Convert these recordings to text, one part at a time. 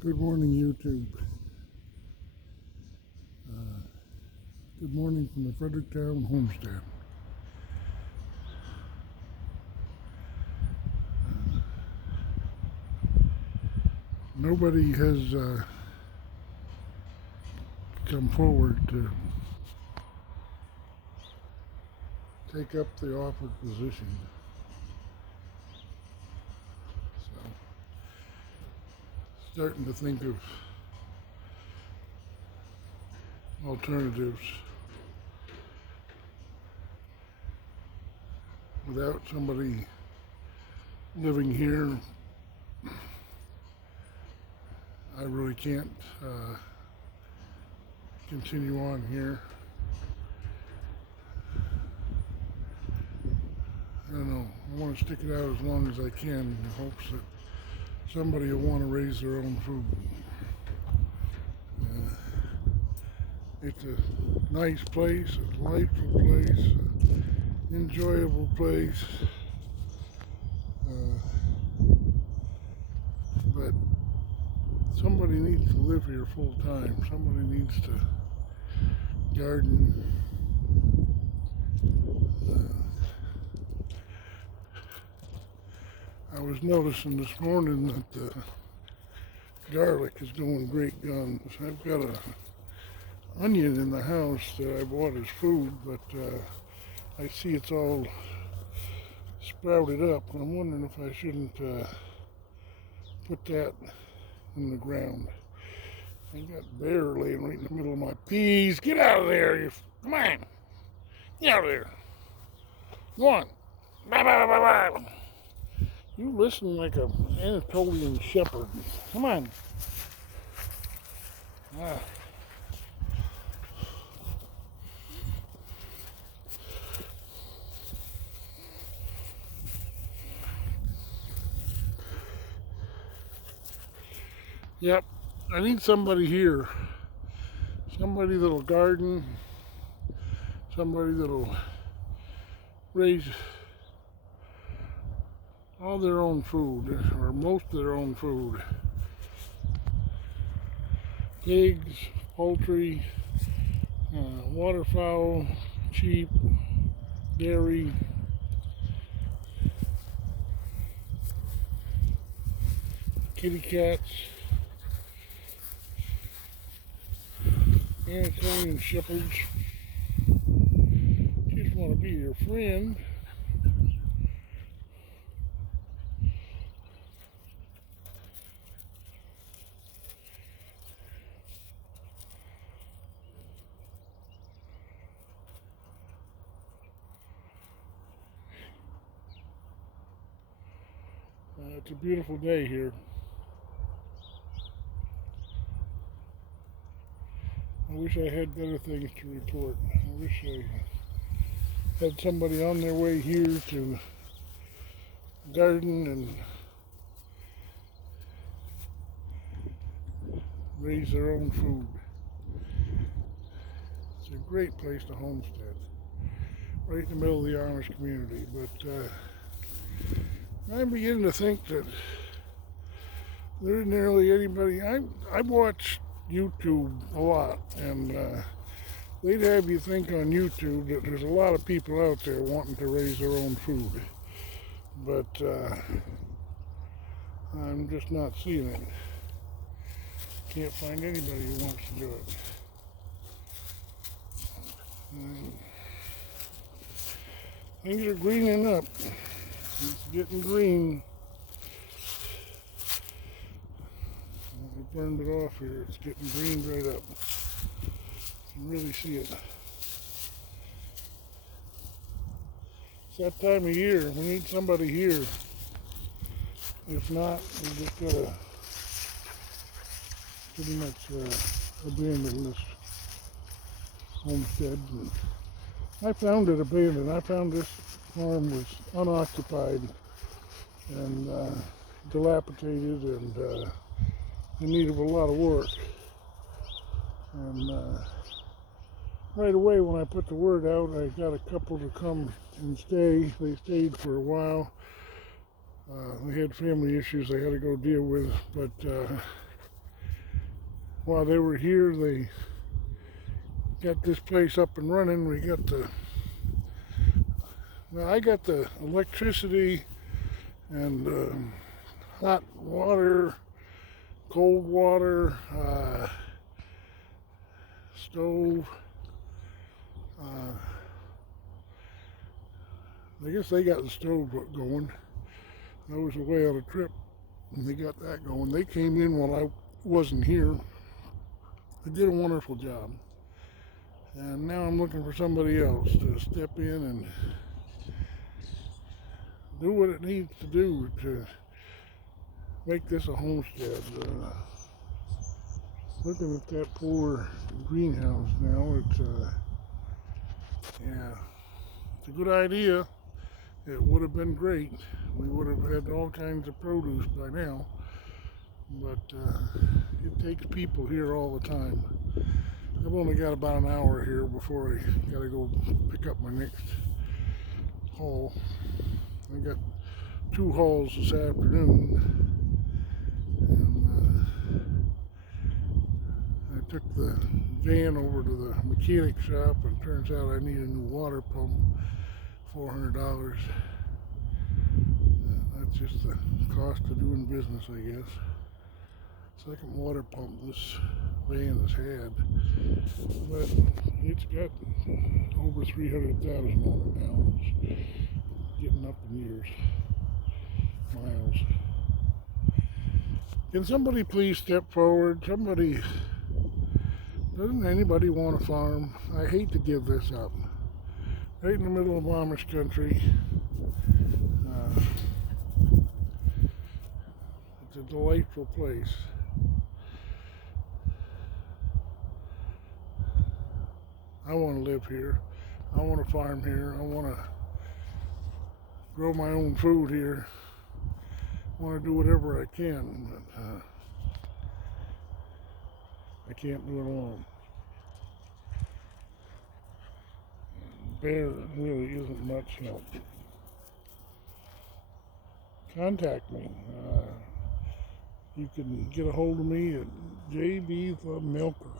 Good morning, YouTube. Good morning from the Fredericktown Homestead. Nobody has come forward to take up the offered position. So, starting to think of alternatives without somebody living here. I really can't continue on here. I don't know. I want to stick it out as long as I can in hopes that somebody will want to raise their own food. It's a nice place, a delightful place, an enjoyable place. But somebody needs to live here full time. Somebody needs to garden. I was noticing this morning that the garlic is going great guns. I've got a onion in the house that I bought as food, but I see it's all sprouted up, and I'm wondering if I shouldn't put that in the ground. I got a bear laying right in the middle of my peas. Get out of there! Come on! Get out of there! Go on! Bye, bye, bye, bye, bye. You listen like a Anatolian shepherd. Come on! Ah. Yep, I need somebody here. Somebody that'll garden. Somebody that'll raise all their own food, or most of their own food. Pigs, poultry, waterfowl, sheep, dairy, kitty cats, Anatolian shepherds. Just want to be your friend. It's a beautiful day here. I wish I had better things to report. I wish I had somebody on their way here to garden and raise their own food. It's a great place to homestead, right in the middle of the Amish community. But I'm beginning to think that there isn't really anybody. I watch YouTube a lot, and they'd have you think on YouTube that there's a lot of people out there wanting to raise their own food, but I'm just not seeing it. Can't find anybody who wants to do it. Things are greening up. It's getting green. I burned it off here. It's getting green right up. You can really see it. It's that time of year. We need somebody here. If not, we just gotta pretty much abandon this homestead. And I found it abandoned. I found this farm was unoccupied and dilapidated and in need of a lot of work. And right away when I put the word out, I got a couple to come and stay. They stayed for a while. They had family issues they had to go deal with, but while they were here, they got this place up and running. I got the electricity and hot water, cold water, stove. I guess they got the stove going. I was away on a trip and they got that going. They came in while I wasn't here. They did a wonderful job. And now I'm looking for somebody else to step in and do what it needs to do to make this a homestead. Looking at that poor greenhouse now, it's a good idea. It would have been great. We would have had all kinds of produce by now, but it takes people here all the time. I've only got about an hour here before I gotta go pick up my next haul. I got 2 hauls this afternoon, and I took the van over to the mechanic shop, and turns out I need a new water pump, $400. That's just the cost of doing business, I guess. Second water pump this van has had, but it's got over 300,000 on it now. It's getting up in years, miles. Can somebody please step forward? Doesn't anybody want a farm? I hate to give this up. Right in the middle of Amish country. It's a delightful place. I want to live here. I want to farm here. I want to grow my own food here. I want to do whatever I can, but I can't do it alone. Bear really isn't much help. Contact me. You can get a hold of me at Jbthemilker,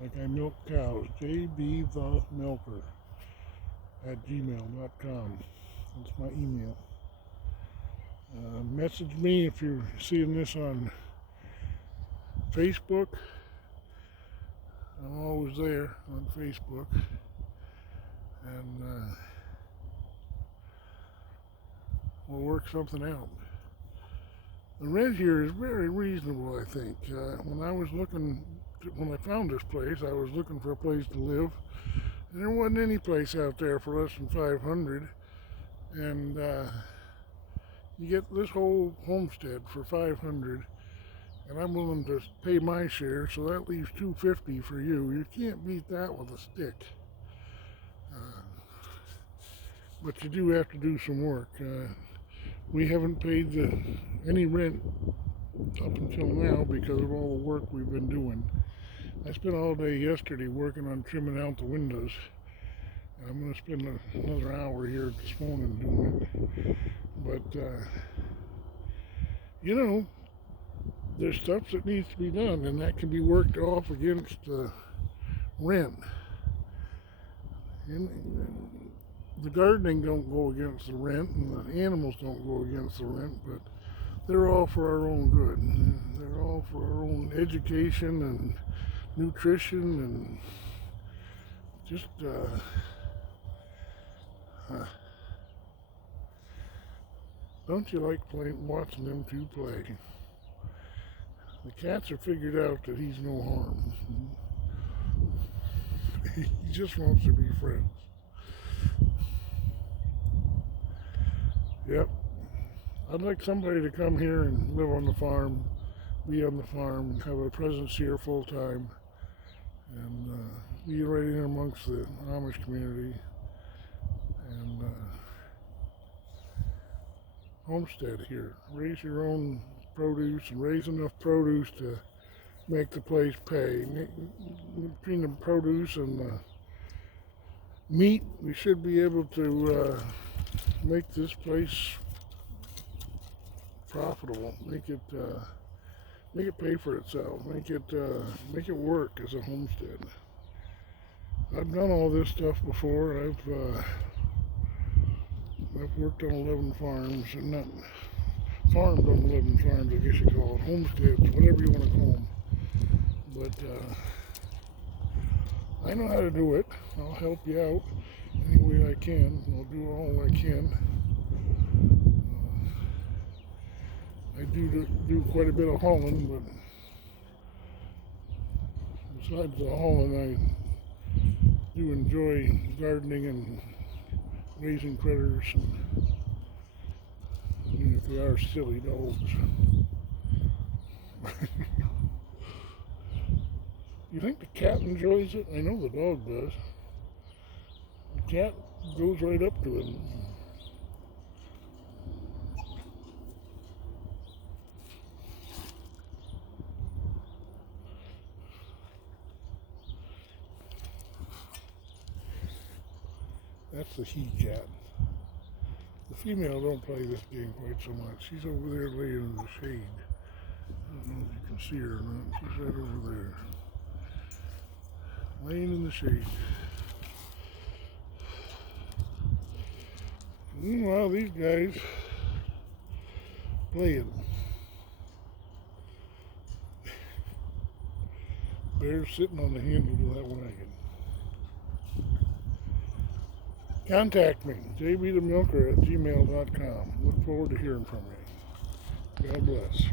like I milk cows. Jbthemilker at gmail.com. That's my email. Message me if you're seeing this on Facebook. I'm always there on Facebook. And we'll work something out. The rent here is very reasonable, I think. When I found this place, I was looking for a place to live, and there wasn't any place out there for less than $500. And you get this whole homestead for $500, and I'm willing to pay my share, so that leaves $250 for you. You can't beat that with a stick. But you do have to do some work. We haven't paid any rent up until now because of all the work we've been doing. I spent all day yesterday working on trimming out the windows. I'm going to spend another hour here this morning doing it. But, there's stuff that needs to be done, and that can be worked off against rent. The gardening don't go against the rent, and the animals don't go against the rent, but they're all for our own good. They're all for our own education and nutrition, and just don't you like watching them two play? The cats have figured out that he's no harm. He just wants to be friends. Yep. I'd like somebody to come here and live on the farm, be on the farm, and have a presence here full time, and be right in amongst the Amish community, and homestead here. Raise your own produce and raise enough produce to make the place pay. Between the produce and the meat, we should be able to make this place profitable, make make it pay for itself. Make it work as a homestead. I've done all this stuff before. I've worked on 11 farms, and not farmed on 11 farms, I guess you call it, homesteads, whatever you want to call them. But I know how to do it. I'll help you out any way I can. I'll do all I can. I do quite a bit of hauling, but besides the hauling, I do enjoy gardening and raising critters, and even if they are silly dogs. You think the cat enjoys it? I know the dog does. The cat goes right up to him. That's the he cat. The female don't play this game quite so much. She's over there laying in the shade. I don't know if you can see her or not. She's right over there, laying in the shade. Meanwhile, these guys playing. Bear's sitting on the handle of that wagon. Contact me, Jbthemilker@gmail.com. Look forward to hearing from you. God bless.